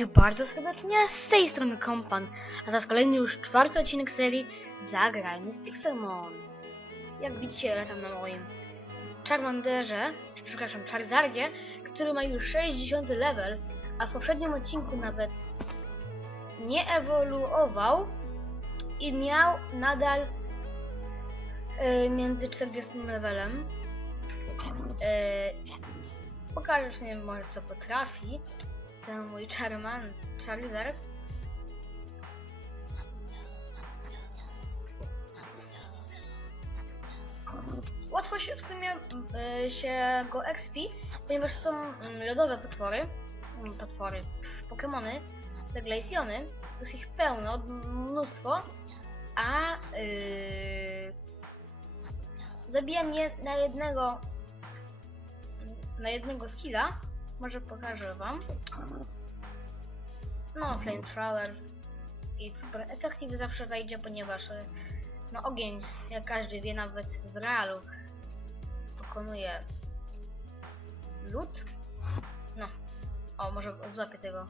wszystkich bardzo serdecznie, z tej strony Kompan, a jest kolejny już czwarty odcinek serii Zagrajmy w Pixelmon. Jak widzicie, latam na moim Charmanderze, przepraszam, Charizardzie, który ma już 60 level, a w poprzednim odcinku nawet nie ewoluował i miał nadal e, między 40 levelem. E, pokażę sobie może co potrafi ten mój Charman, Charizard. Łatwo się w sumie y, się go expi, ponieważ są mm, lodowe potwory, mm, potwory, Pokemony, te Glaceony, tu jest ich pełno, mnóstwo, a yy, zabijam je na jednego na jednego skilla, może pokażę wam. No, flamethrower i super efektywny zawsze wejdzie, ponieważ e, no ogień, jak każdy wie, nawet w realu pokonuje lód. No, o, może złapię tego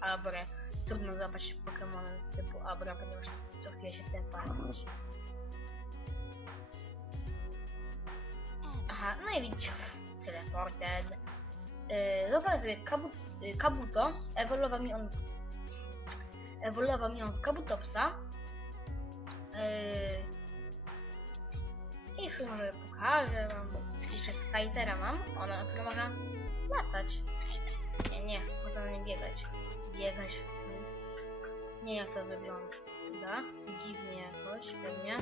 Abre. Trudno złapać Pokémony typu Abra, ponieważ co chwilę się jakieś. Aha, no i widzicie, teleported. Dobra, sobie Kabu, yy, Kabuto, ewoluował mi on ewoluował mi on w Kabutopsa. Yy, I sobie może pokażę wam. Jeszcze Skytera mam, ona, która można latać. Nie, nie, można na biegać. Biegać w sumie. Nie jak to wygląda. Dziwnie jakoś, pewnie.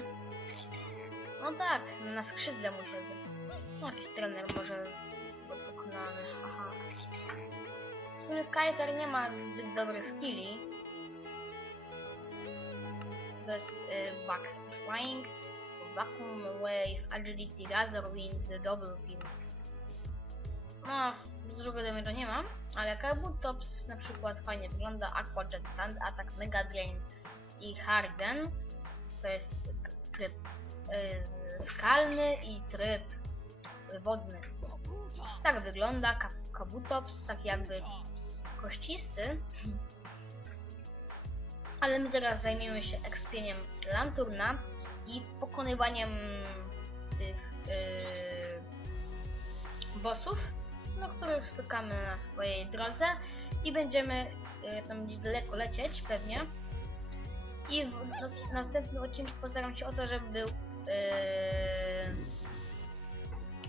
No tak, na skrzydle mu siedzę. No, jakiś trener może pokonany, haha. W sumie Skyter nie ma zbyt dobrych skilli. To jest y, back flying, vacuum wave, agility, razor wind, double team. No, dużego damage'a nie mam, ale Kabutops na przykład fajnie wygląda, Aqua Jet Sand, atak Mega Drain i Harden. To jest tryb y, skalny i tryb wodny. Tak wygląda Ka- Kabutops, tak jakby kościsty. Ale my teraz zajmiemy się ekspieniem Lanturna i pokonywaniem tych yy, bossów, no, których spotkamy na swojej drodze i będziemy yy, tam gdzieś daleko lecieć pewnie. I w, w następnym odcinku postaram się o to, żeby był yy,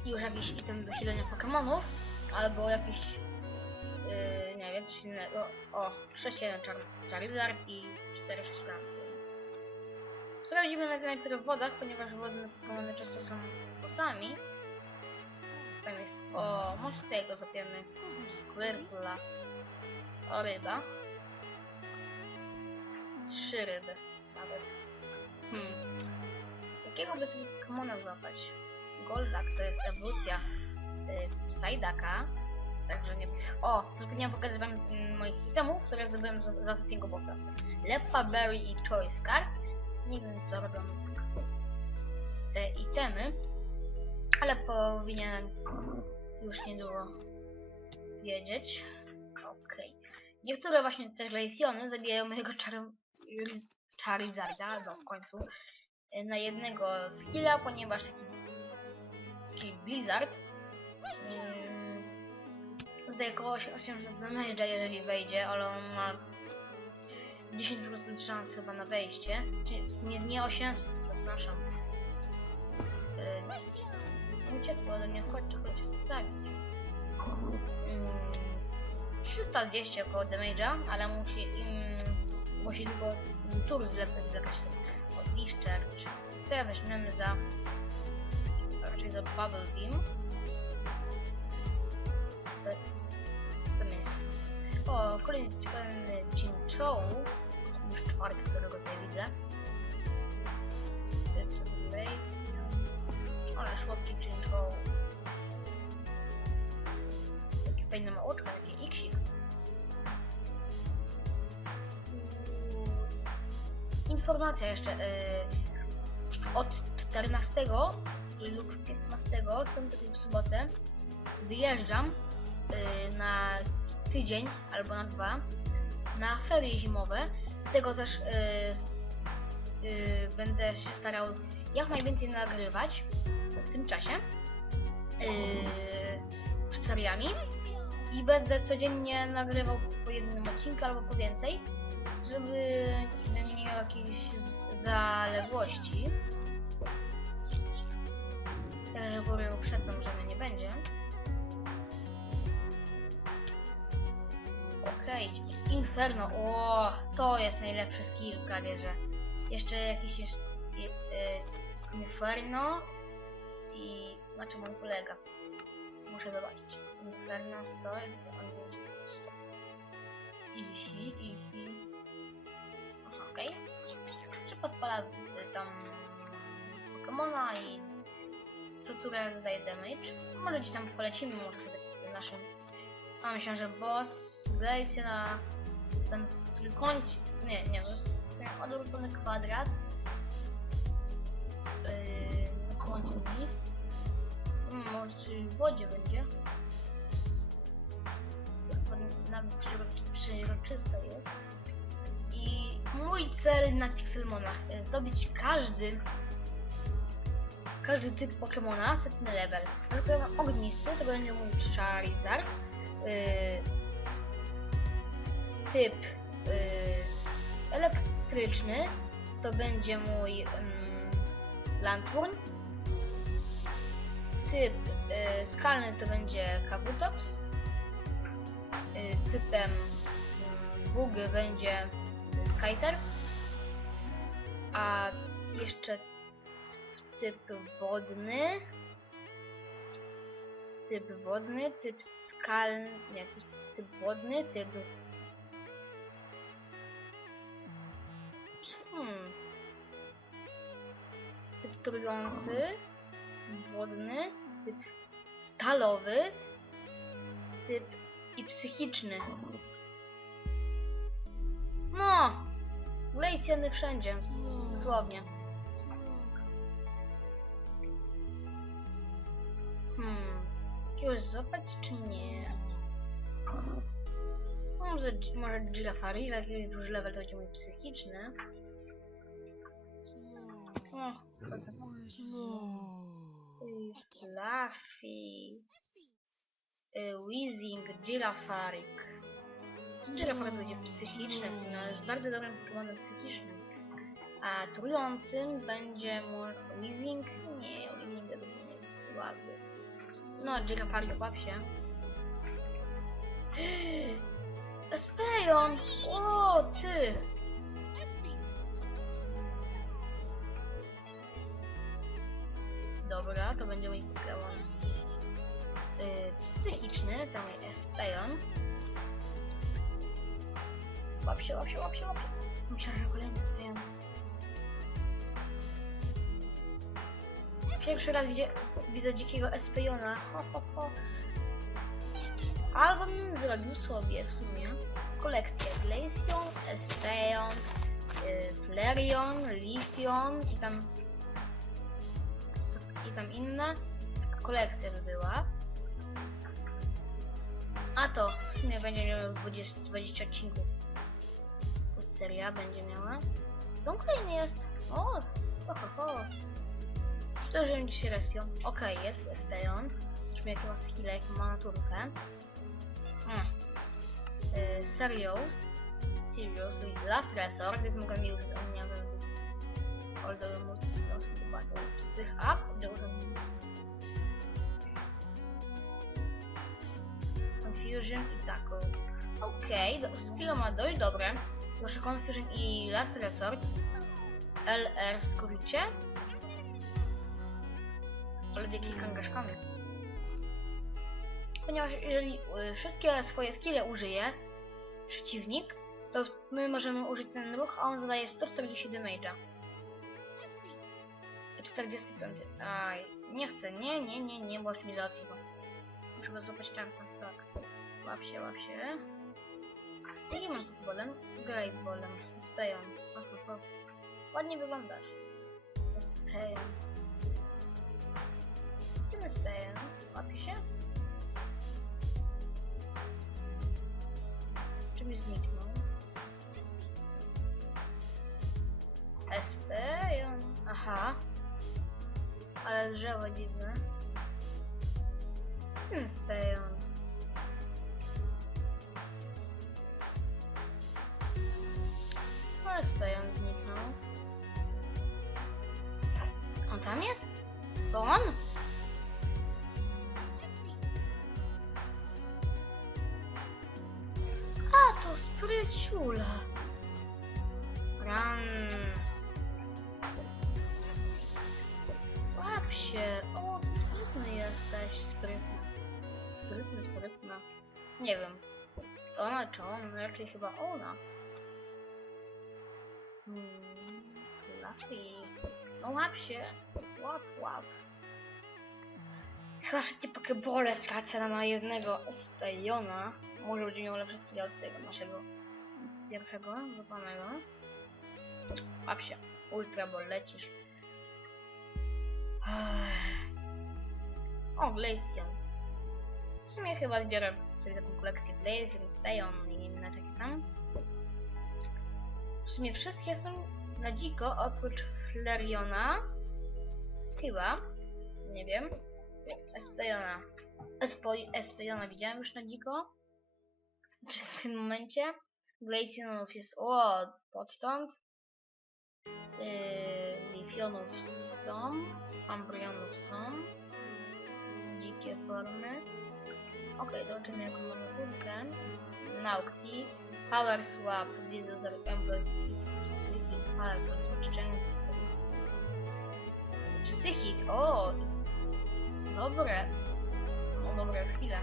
już jakiś item do silenia Pokemonów, albo jakiś yy, nie wiem, coś innego. O, 6-1 Char Charizard i 4 Lanturn. Sprawdzimy na- najpierw w wodach, ponieważ wodne Pokemony często są bossami. Tam jest, o, może tutaj go zapiemy. Squirtla. O, ryba. Trzy ryby nawet. Hmm. Jakiego by sobie Pokemona złapać? Goldak to jest ewolucja y, Psyducka. Także nie... O, zapomniałem pokazać wam mm, moich itemów, które zdobyłem za, za ostatniego bossa. Leppa, Berry i Choice Card. Nie wiem co robią te itemy, ale powinienem już niedługo wiedzieć. Okej. Niektóre właśnie te Glaceony zabijają mojego czar Riz- Charizarda, w końcu, y, na jednego skilla, ponieważ taki skill Blizzard zadaje około 800 damage'a jeżeli wejdzie, ale on ma 10% szans chyba na wejście. Czy- Nie, nie 800, przepraszam. Yy, uciekło ode mnie, chodź, chodź, zabić. Yy, 3200 około damage'a, ale musi, musi tylko tur zwlekać, zwlekać ten od Discharge. Tutaj weźmiemy za raczej za Bubble Beam. Co tam jest? O, kolejny ciekawy Jinchou. Już czwarty, którego tutaj widzę. Ale słodki Jinchou. Takie fajne ma oczka, taki iksik. Informacja jeszcze. y, od 14 lub 15, w sobotę, wyjeżdżam y, na tydzień albo na dwa na ferie zimowe. Tego też y, y, będę się starał jak najwięcej nagrywać w tym czasie yy, przed feriami i będę codziennie nagrywał po jednym odcinku albo po więcej, żeby nie miał jakiejś z- zaległości. Także góry uprzedzam, że mnie nie będzie. Okej, Inferno, o, to jest najlepszy skill prawie, że jeszcze jakiś jest i- y, Inferno i na czym on polega. Muszę zobaczyć. Inferno stoi, on będzie Easy, easy. Aha, okej. Czy podpala y, tam Pokemona i co turę zadaje damage. Może gdzieś tam polecimy, może sobie naszym... A myślę, że boss zdaje się na ten trójkącik. Nie, nie, ten odwrócony kwadrat. Yy, słońcu mi. Hmm, może w wodzie będzie. Nawet przeroczy- przeroczysta jest. I mój cel na Pixelmonach jest zdobyć każdy każdy typ Pokemona, setny level. Na przykład mam ognisty, to będzie mój Charizard. Yy, typ yy, elektryczny to będzie mój Lanturn. Typ y, skalny to będzie Kabutops. Y, typem y, Bug będzie Skyter. A jeszcze typ wodny. Typ wodny, typ skalny, nie, typ, wodny, typ... Hmm. Typ wodny, typ stalowy, typ i psychiczny. No! Lejcjany wszędzie, dosłownie. Hmm. Jakiegoś złapać czy nie? Może, może Girafari, jakiś duży level to będzie mój psychiczny. O, schodzę. Y, Fluffy. Y, Weezing, Girafarik. Girafarik będzie psychiczny w sumie, ale jest bardzo dobrym Pokemonem psychicznym. A trującym będzie może Weezing? Nie, Weezing to będzie słaby. No, Girafarik łap się. Espeon! O, ty! Dobra, to będzie mój Pokémon yy, psychiczny, tam jest Espeon. Łap się, łap się, łap się, łap się. Myślałem, że kolejny Espeon. Pierwszy raz widzę, widzę dzikiego Espeona. Ho, ho, ho. Albo bym zrobił sobie w sumie kolekcję Glaceon, Espeon, yy, Flareon, Leafeon i tam i tam inne. Taka kolekcja by była. A to w sumie będzie miało 20, 20 odcinków. Seria będzie miała. To kolejny jest. O, ho, ho, ho. To, że oni się respią. Okej, jest Espeon. Zobaczmy jakie ma skille, jaką ma naturkę. Mm. Y, Serious. Serious. Last Resort, więc mogę mieć nie wiem, Although most lost the battle. Psych up, Josen. Confusion i Tackle. Okej, okay, skillo ma dość dobre. Proszę Confusion i Last Resort. LR w skrócie. Ale wielki kangaszkamy. Ponieważ jeżeli y, wszystkie swoje skille użyje przeciwnik, to my możemy użyć ten ruch, a on zadaje 140 damage'a. 45. Aj, nie chcę, nie, nie, nie, nie, bo mi załatwiło. Muszę go złapać czarka, tak. Łap się, łap się. Jaki mam bolem? Great bolem. Spejon. Ładnie wyglądasz. Spejon który staje w opisie. Czymś zniknął. SP i on... Aha. Ale drzewo dziwne. Hmm, spejon. Ale no, spejon zniknął. On tam jest? To on? Sprytny, sprytna. Nie wiem. To ona czy on? Raczej chyba ona. Hmm. Fluffy. No łap się. Łap, łap. Chyba wszystkie pokebole stracę na jednego Spejona. Może będzie miał lepsze skille od tego naszego pierwszego, złapanego. Łap się. Ultra ball, lecisz. O, Glaceon. W sumie chyba zbiorę sobie taką kolekcję Glaceon, Speon i inne takie tam. W sumie wszystkie są na dziko, oprócz Flareona. Chyba. Nie wiem. Espeona. Espo, Espeona widziałem już na dziko. Czy w tym momencie? Glaceonów jest o, podstąd. Yy, Lifionów są. Ambrionów są. Dzikie formy. Okej, zobaczymy jaką mamy kulkę. Nauki. Power Swap, Widozer, Empress, Psychic, Power, Change, Psychic, o! Dobre. No dobra, chwila.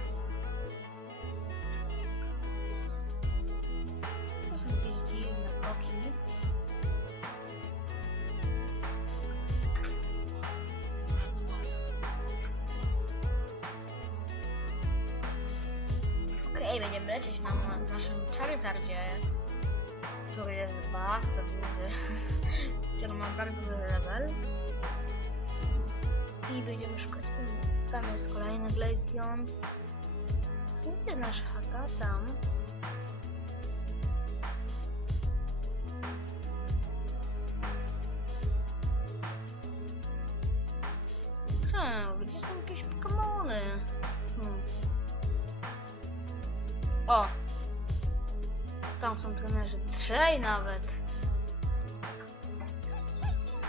Będziemy lecieć na na naszym Charizardzie, który jest bardzo duży, który ma bardzo duży level. I będziemy szukać. Tam jest kolejny Glaceon. Gdzie jest chata? Tam. O! Tam są trenerzy. Trzej nawet.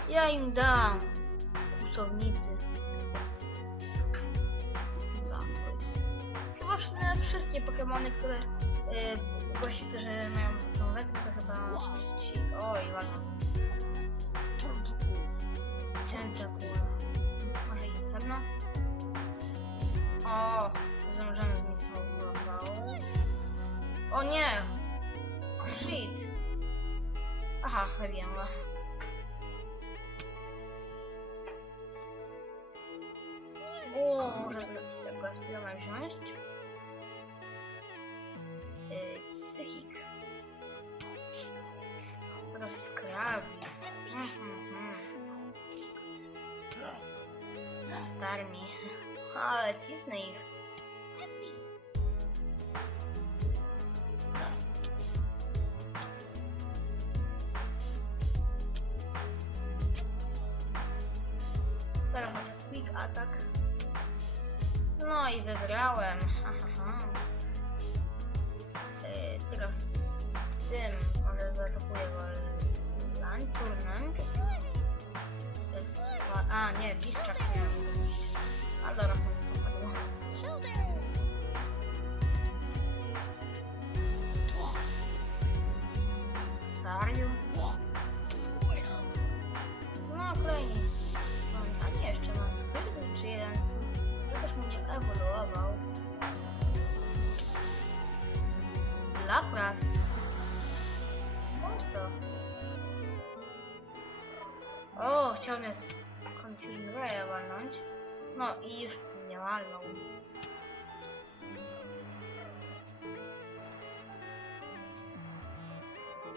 Ja im dam. Blastoise. Chyba że wszystkie Pokemony, które yy, gości, którzy mają tą wetkę, to chyba. Oj, ładno. Tentacool. Może Inferno? O, zamierzamy z wyglądało. Aha, zabiłem go. O, może tego aspirona wziąć? Yy, psychik. Rozkrawi. Mhm, mhm. Starmi. Ale cisnę ich. I wygrałem. Ha, ha, ha. Yy, teraz z tym może zaatakuję go lanturnem. To jest... A, nie, Biszczak miałem zrobić. A zaraz mi popadło. Stariu. O, chciał mnie z Confusing Raya walnąć. No i już mnie walnął.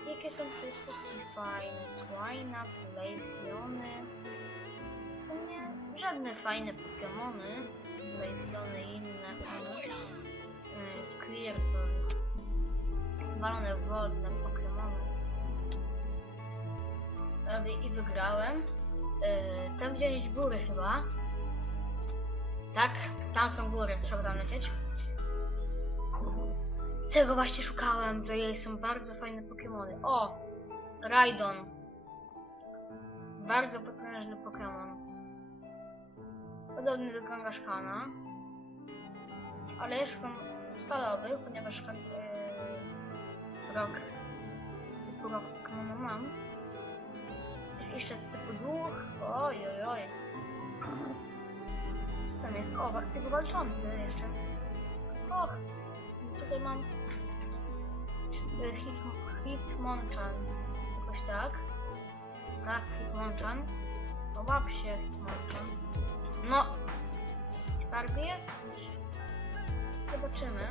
Jakie są te sztuki fajne? Swina, Glaceony. W sumie żadne fajne Pokemony. Glaceony i inne. Mm, Squirtle. Balone wodne i wygrałem. Yy, tam gdzieś góry chyba. Tak, tam są góry, trzeba tam lecieć. Tego właśnie szukałem, tutaj są bardzo fajne Pokémony. O! Raidon. Bardzo potężny Pokémon. Podobny do Gangashkana. Ale ja szukam stalowych, ponieważ yy, rok Pokémona mam. Jeszcze typu duch. Oj, oj, oj. Co tam jest? O, typu walczący jeszcze. Och, tutaj mam y, hit, Hitmonchan. Jakoś tak. Tak, Hitmonchan. No łap się Hitmonchan. No. Skarby jest? Zobaczymy.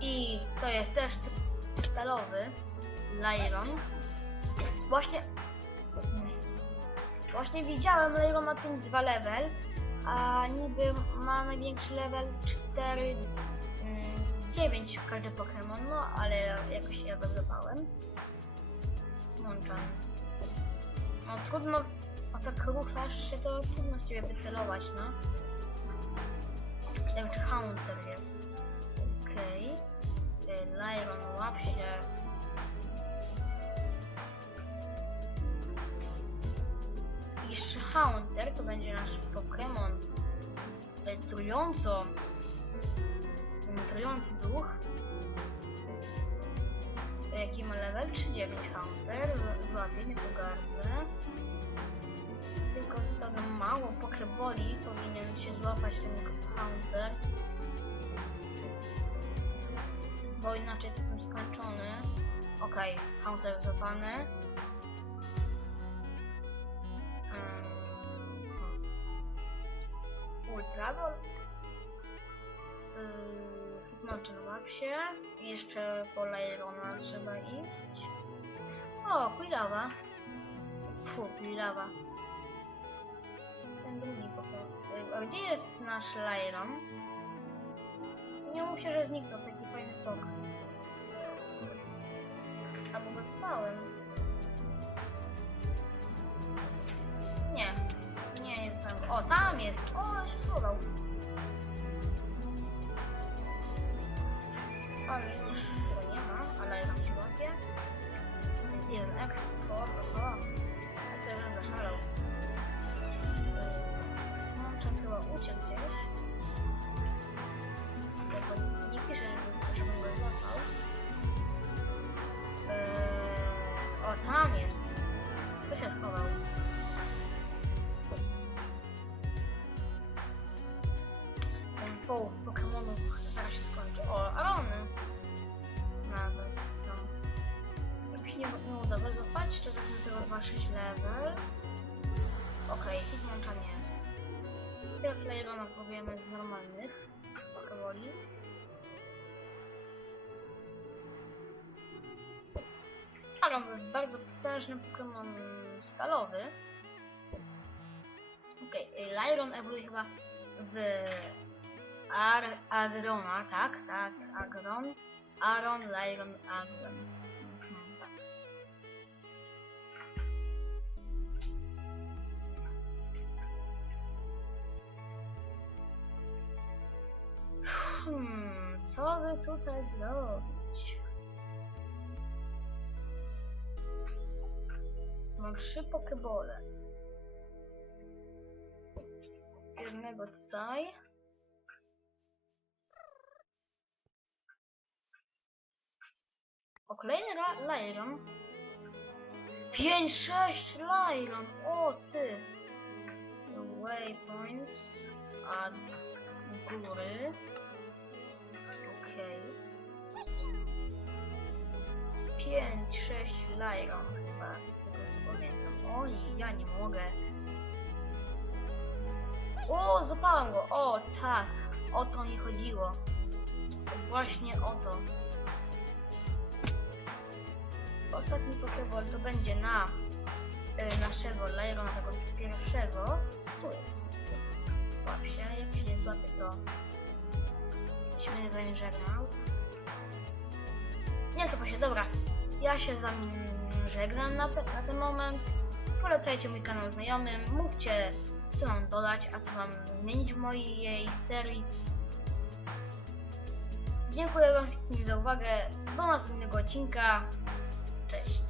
I to jest też typ stalowy. Lyron. Właśnie... Właśnie widziałem Lyrona 5.2 level, a niby ma największy level 4... mm, 9 w każdy Pokémon, no ale jakoś ja go złapałem. Monchan. No trudno, a tak ruchasz się, to trudno w ciebie wycelować, no. Czy Haunter jest. Okej. Okay. Lyron, łap się. Haunter to będzie nasz Pokémon trująco trujący duch. Jaki ma level? 39 Haunter. Złapie, nie pogardzę. Tylko zostało nam mało Pokeboli. Powinien się złapać ten Haunter. Bo inaczej to są skończone. Okej, Haunter złapany. I jeszcze po Lyrona trzeba iść. O, Quilawa. Fu, Quilawa. Ten drugi. Yy, A gdzie jest nasz Lyron? Nie mów się, że zniknął taki fajny pok. Albo go spałem. Nie. Nie, nie spałem. O, tam jest! O, się schował. Jest jeden eksport, oho. Ja też bym zaszalał. Yy, Mączek chyba uciekł gdzieś. Lyrona powiemy z normalnych Pokeboli. Aron to jest bardzo potężny Pokémon stalowy. Okej, okay. Lyron chyba w Ar Agrona, tak, tak, Agron. Aron, Lyron, Agron. Hmm, co by tutaj zrobić? Mam trzy pokebole. Jednego tutaj. O, kolejny Lyron. 5, 6 Lyron. O, ty. Waypoints. A góry. 5, 6 Lyron chyba. Tego co pamiętam. Oj, ja nie mogę. O, zapałam go. O, tak. O to mi chodziło. Właśnie o to. Ostatni Pokéball to będzie na y, naszego Lyrona, tego pierwszego. Tu jest. Łap się, jak się nie złapie to się nie za nim żegnał. Nie to się, dobra. Ja się z wami żegnam na, na ten moment. Polecajcie mój kanał znajomym, mówcie co mam dodać, a co mam zmienić w mojej serii. Dziękuję wam wszystkim za uwagę. Do następnego odcinka. Cześć.